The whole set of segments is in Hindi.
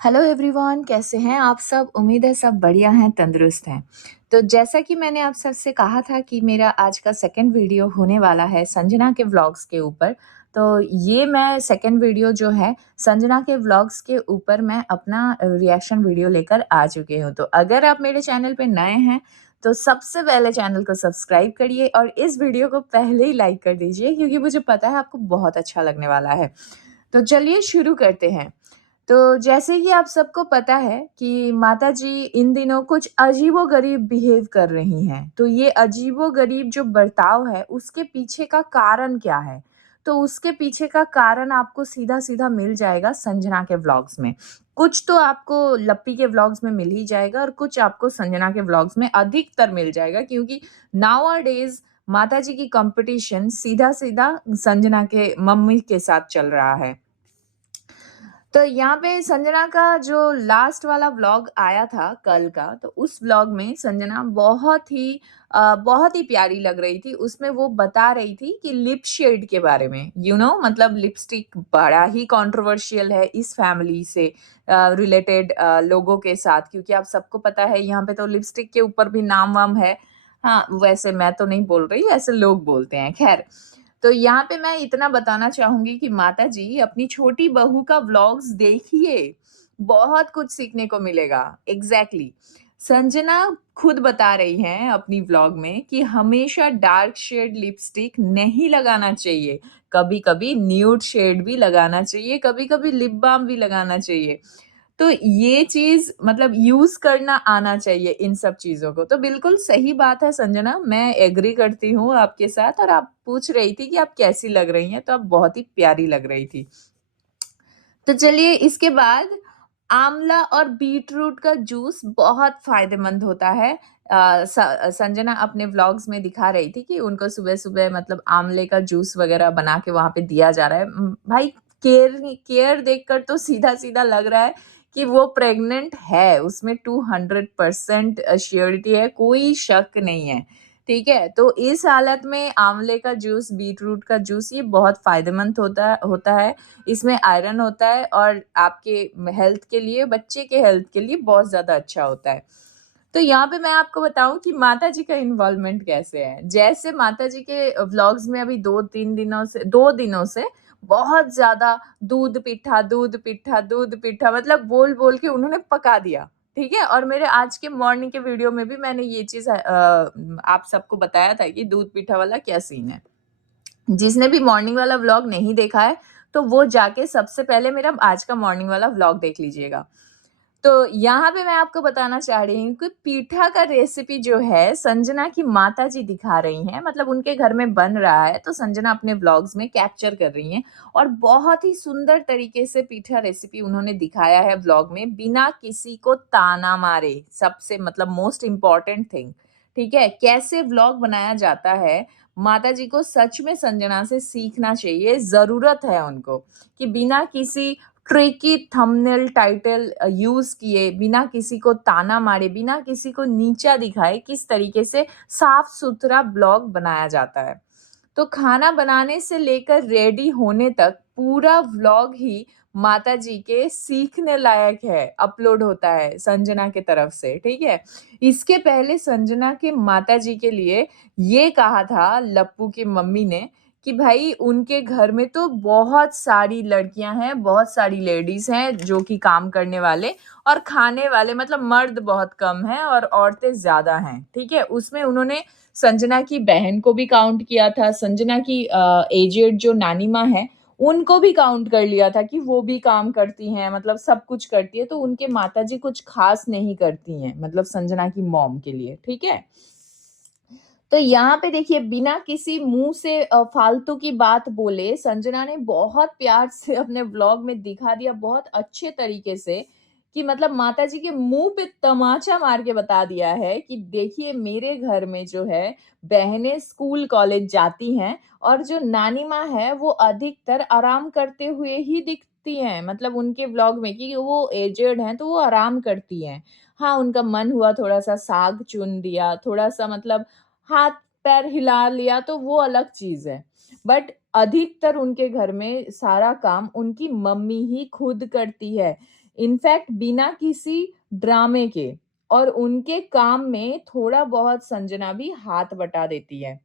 हेलो एवरीवन, कैसे हैं आप सब? उम्मीद है सब बढ़िया हैं, तंदुरुस्त हैं। तो जैसा कि मैंने आप सबसे कहा था कि मेरा आज का सेकंड वीडियो होने वाला है संजना के व्लॉग्स के ऊपर। तो ये मैं सेकंड वीडियो जो है संजना के व्लॉग्स के ऊपर मैं अपना रिएक्शन वीडियो लेकर आ चुकी हूँ। तो अगर आप मेरे चैनल पे नए हैं तो सबसे पहले चैनल को सब्सक्राइब करिए और इस वीडियो को पहले ही लाइक कर दीजिए क्योंकि मुझे पता है आपको बहुत अच्छा लगने वाला है। तो चलिए शुरू करते हैं। तो जैसे कि आप सबको पता है कि माताजी इन दिनों कुछ अजीबो-गरीब बिहेव कर रही हैं। तो ये अजीबो-गरीब जो बर्ताव है, उसके पीछे का कारण क्या है? तो उसके पीछे का कारण आपको सीधा-सीधा मिल जाएगा संजना के व्लॉग्स में। कुछ तो आपको लप्पी के व्लॉग्स में मिल ही जाएगा और कुछ आपको संजना के व्लॉग्स में अधिकतर मिल जाएगा क्योंकि नाउ अ डेज़ माताजी की कॉम्पिटिशन सीधा-सीधा संजना के मम्मी के साथ चल रहा है। तो यहाँ पे संजना का जो लास्ट वाला व्लॉग आया था कल का, तो उस व्लॉग में संजना बहुत ही प्यारी लग रही थी। उसमें वो बता रही थी कि लिप शेड के बारे में, मतलब लिपस्टिक बड़ा ही कंट्रोवर्शियल है इस फैमिली से रिलेटेड लोगों के साथ क्योंकि आप सबको पता है यहाँ पे तो लिपस्टिक के ऊपर भी नाम-वाम है। हाँ, वैसे मैं तो नहीं बोल रही, ऐसे लोग बोलते हैं। खैर, तो यहाँ पे मैं इतना बताना चाहूँगी कि माताजी अपनी छोटी बहू का व्लॉग्स देखिए, बहुत कुछ सीखने को मिलेगा। एग्ज़ैक्टली। संजना खुद बता रही हैं अपनी व्लॉग में कि हमेशा डार्क शेड लिपस्टिक नहीं लगाना चाहिए। कभी-कभी न्यूड शेड भी लगाना चाहिए, कभी-कभी लिप बाल्म भी लगाना चाहिए। तो ये चीज़ मतलब यूज़ करना आना चाहिए इन सब चीज़ों को। तो बिल्कुल सही बात है संजना, मैं एग्री करती हूँ आपके साथ और आप पूछ रही थी कि आप कैसी लग रही हैं, तो आप बहुत ही प्यारी लग रही थी। तो चलिए इसके बाद आंवला और बीटरूट का जूस बहुत फ़ायदेमंद होता है। संजना अपने व्लॉग्स में दिखा रही थी कि उनको सुबह-सुबह मतलब आंवले का जूस वग़ैरह बना के वहाँ पे दिया जा रहा है। भाई केयर देखकर तो सीधा-सीधा लग रहा है कि वो प्रेग्नेंट है, उसमें 200% श्योरिटी है, कोई शक नहीं है। ठीक है? तो इस हालत में आंवले का जूस, बीटरूट का जूस ये बहुत फ़ायदेमंद होता है। इसमें आयरन होता है और आपके हेल्थ के लिए, बच्चे के हेल्थ के लिए बहुत ज़्यादा अच्छा होता है। तो यहाँ पे मैं आपको बताऊँ कि माताजी का इन्वॉल्वमेंट कैसे है। जैसे माताजी के व्लॉग्स में अभी 2 दिनों से बहुत ज़्यादा दूध पिट्ठा, दूध पिट्ठा मतलब बोल-बोल के उन्होंने पका दिया, ठीक है? और मेरे आज के मॉर्निंग के वीडियो में भी मैंने ये चीज़ आप सबको बताया था कि दूध पिट्ठा वाला क्या सीन है। जिसने भी मॉर्निंग वाला व्लॉग नहीं देखा है, तो वो जाके सबसे पहले मेरा आज का मॉर्निंग वाला व्लॉग देख लीजिएगा। तो यहाँ पे मैं आपको बताना चाह रही हूँ कि पीठा का रेसिपी जो है संजना की माताजी दिखा रही हैं, मतलब उनके घर में बन रहा है, तो संजना अपने व्लॉग्स में कैप्चर कर रही हैं और बहुत ही सुंदर तरीके से पीठा रेसिपी उन्होंने दिखाया है व्लॉग में, बिना किसी को ताना मारे। सबसे मतलब मोस्ट इम्पोर्टेंट थिंग, ठीक है? कैसे व्लॉग बनाया जाता है माताजी को सच में संजना से सीखना चाहिए, ज़रूरत है उनको कि बिना किसी ट्रिकी थंबनेल टाइटल यूज़ किए, बिना किसी को ताना मारे, बिना किसी को नीचा दिखाए, किस तरीके से साफ-सुथरा ब्लॉग बनाया जाता है। तो खाना बनाने से लेकर रेडी होने तक पूरा व्लॉग ही माताजी के सीखने लायक है, अपलोड होता है संजना के तरफ से, ठीक है? इसके पहले संजना के माताजी के लिए ये कहा था लप्पू की मम्मी ने कि भाई उनके घर में तो बहुत सारी लड़कियाँ हैं, बहुत सारी लेडीज़ हैं जो कि काम करने वाले और खाने वाले मतलब मर्द बहुत कम हैं और औरतें ज़्यादा हैं, ठीक है? उसमें उन्होंने संजना की बहन को भी काउंट किया था, संजना की एजेड जो नानी माँ हैं, उनको भी काउंट कर लिया था कि वो भी काम करती हैं, मतलब सब कुछ करती है, तो उनके माताजी कुछ ख़ास नहीं करती हैं, मतलब संजना की मॉम के लिए, ठीक है? तो यहाँ पे देखिए बिना किसी मुँह से फालतू की बात बोले संजना ने बहुत प्यार से अपने व्लॉग में दिखा दिया बहुत अच्छे तरीके से कि मतलब माताजी के मुँह पे तमाचा मार के बता दिया है कि देखिए मेरे घर में जो है बहनें स्कूल कॉलेज जाती हैं और जो नानी माँ है वो अधिकतर आराम करते हुए ही दिखती हैं। मतलब उनके व्लॉग में कि वो एजेड हैं तो वो आराम करती हैं। हाँ, उनका मन हुआ थोड़ा-सा साग चुन दिया, थोड़ा-सा मतलब हाथ-पैर हिला लिया तो वो अलग चीज़ है। बट अधिकतर उनके घर में सारा काम उनकी मम्मी ही खुद करती है। इनफैक्ट बिना किसी ड्रामे के, और उनके काम में थोड़ा बहुत संजना भी हाथ बटा देती है।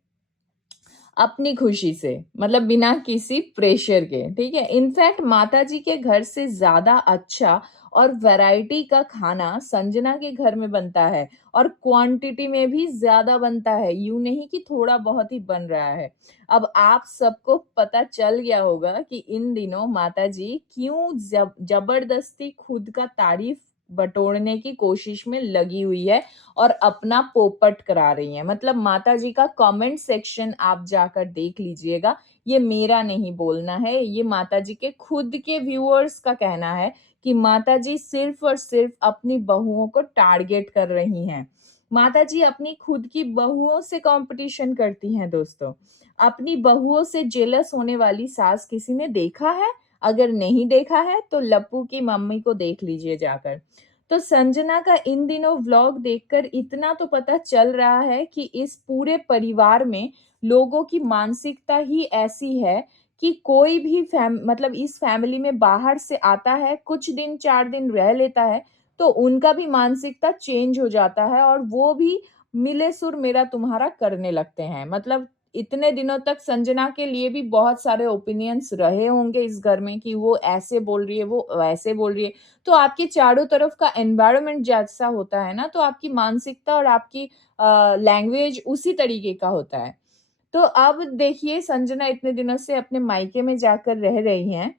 अपनी खुशी से, मतलब बिना किसी प्रेशर के, ठीक है? इनफैक्ट माताजी के घर से ज़्यादा अच्छा और वैरायटी का खाना संजना के घर में बनता है, और क्वांटिटी में भी ज़्यादा बनता है, यूँ नहीं कि थोड़ा बहुत ही बन रहा है। अब आप सबको पता चल गया होगा कि इन दिनों माताजी क्यों ज़बरदस्ती खुद का तारीफ़ बटोरने की कोशिश में लगी हुई है और अपना पोपट करा रही हैं। मतलब माताजी का कमेंट सेक्शन आप जाकर देख लीजिएगा, ये मेरा नहीं बोलना है, ये माताजी के खुद के व्यूअर्स का कहना है कि माताजी सिर्फ़ और सिर्फ़ अपनी बहुओं को टारगेट कर रही हैं। माताजी अपनी खुद की बहुओं से कॉम्पिटिशन करती हैं दोस्तों। अपनी बहुओं से जेलस होने वाली सास किसी ने देखा है? अगर नहीं देखा है तो लप्पू की मम्मी को देख लीजिए जाकर। तो संजना का इन दिनों व्लॉग देखकर इतना तो पता चल रहा है कि इस पूरे परिवार में लोगों की मानसिकता ही ऐसी है कि कोई भी मतलब इस फैमिली में बाहर से आता है, कुछ दिन 4 दिन रह लेता है, तो उनका भी मानसिकता चेंज हो जाता है और वो भी मिले सुर मेरा तुम्हारा करने लगते हैं। मतलब इतने दिनों तक संजना के लिए भी बहुत सारे ओपिनियंस रहे होंगे इस घर में कि वो ऐसे बोल रही है, वो वैसे बोल रही है। तो आपके चारों तरफ का एनवायरनमेंट जैसा होता है ना, तो आपकी मानसिकता और आपकी लैंग्वेज उसी तरीके का होता है। तो अब देखिए संजना इतने दिनों से अपने मायके में जाकर रह रही हैं,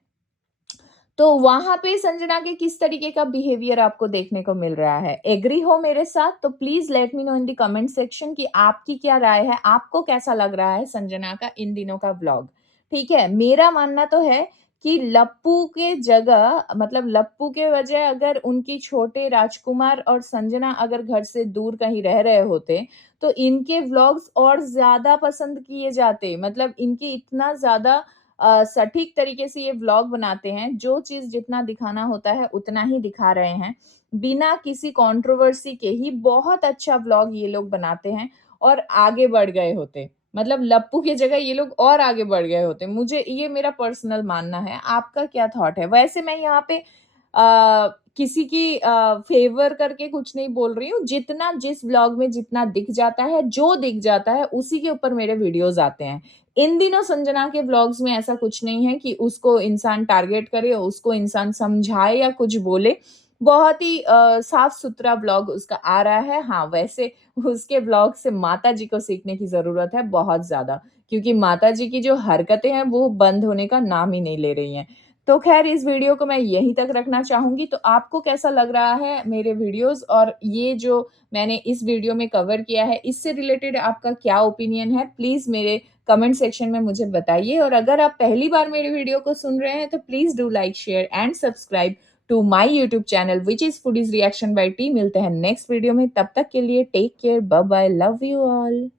तो वहाँ पे संजना के किस तरीके का बिहेवियर आपको देखने को मिल रहा है? एग्री हो मेरे साथ? तो please let me know in the comment section कि आपकी क्या राय है? आपको कैसा लग रहा है संजना का इन दिनों का व्लॉग? ठीक है? मेरा मानना तो है कि लप्पू के जगह, मतलब लप्पू के वजह अगर उनकी छोटे राजकुमार और संजना अगर घर से दूर कहीं रह रहे होते, तो इनके व्लॉग्स और ज़्यादा पसंद किए जाते। मतलब इनकी इतना ज़्यादा सटीक तरीके से ये व्लॉग बनाते हैं, जो चीज़ जितना दिखाना होता है उतना ही दिखा रहे हैं। बिना किसी कंट्रोवर्सी के ही बहुत अच्छा व्लॉग ये लोग बनाते हैं और आगे बढ़ गए होते। मतलब लप्पू की जगह ये लोग और आगे बढ़ गए होते। मुझे ये मेरा पर्सनल मानना है, आपका क्या थॉट है? वैसे मैं यहाँ पे किसी की फ़ेवर करके कुछ नहीं बोल रही हूँ, जितना जिस व्लॉग में जितना दिख जाता है, जो दिख जाता है, उसी के ऊपर मेरे वीडियोज़ आते हैं। इन दिनों संजना के व्लॉग्स में ऐसा कुछ नहीं है कि उसको इंसान टारगेट करे, उसको इंसान समझाए या कुछ बोले। बहुत ही साफ-सुथरा व्लॉग उसका आ रहा है। हाँ, वैसे उसके व्लॉग से माताजी को सीखने की ज़रूरत है बहुत ज़्यादा, क्योंकि माताजी की जो हरकतें हैं, वो बंद होने का नाम ही नहीं ले रही हैं। तो ख़ैर इस वीडियो को मैं यहीं तक रखना चाहूँगी, तो आपको कैसा लग रहा है मेरे वीडियोज़, और ये जो मैंने इस वीडियो में कवर किया है, इससे रिलेटेड आपका क्या ओपिनियन है? प्लीज़ मेरे कमेंट सेक्शन में मुझे बताइए, और अगर आप पहली बार मेरे वीडियो को सुन रहे हैं, तो please do like, share and subscribe to my YouTube channel which is Foodies Reaction by T. मिलते हैं नेक्स्ट वीडियो में, तब तक के लिए take care, bye bye, love you all.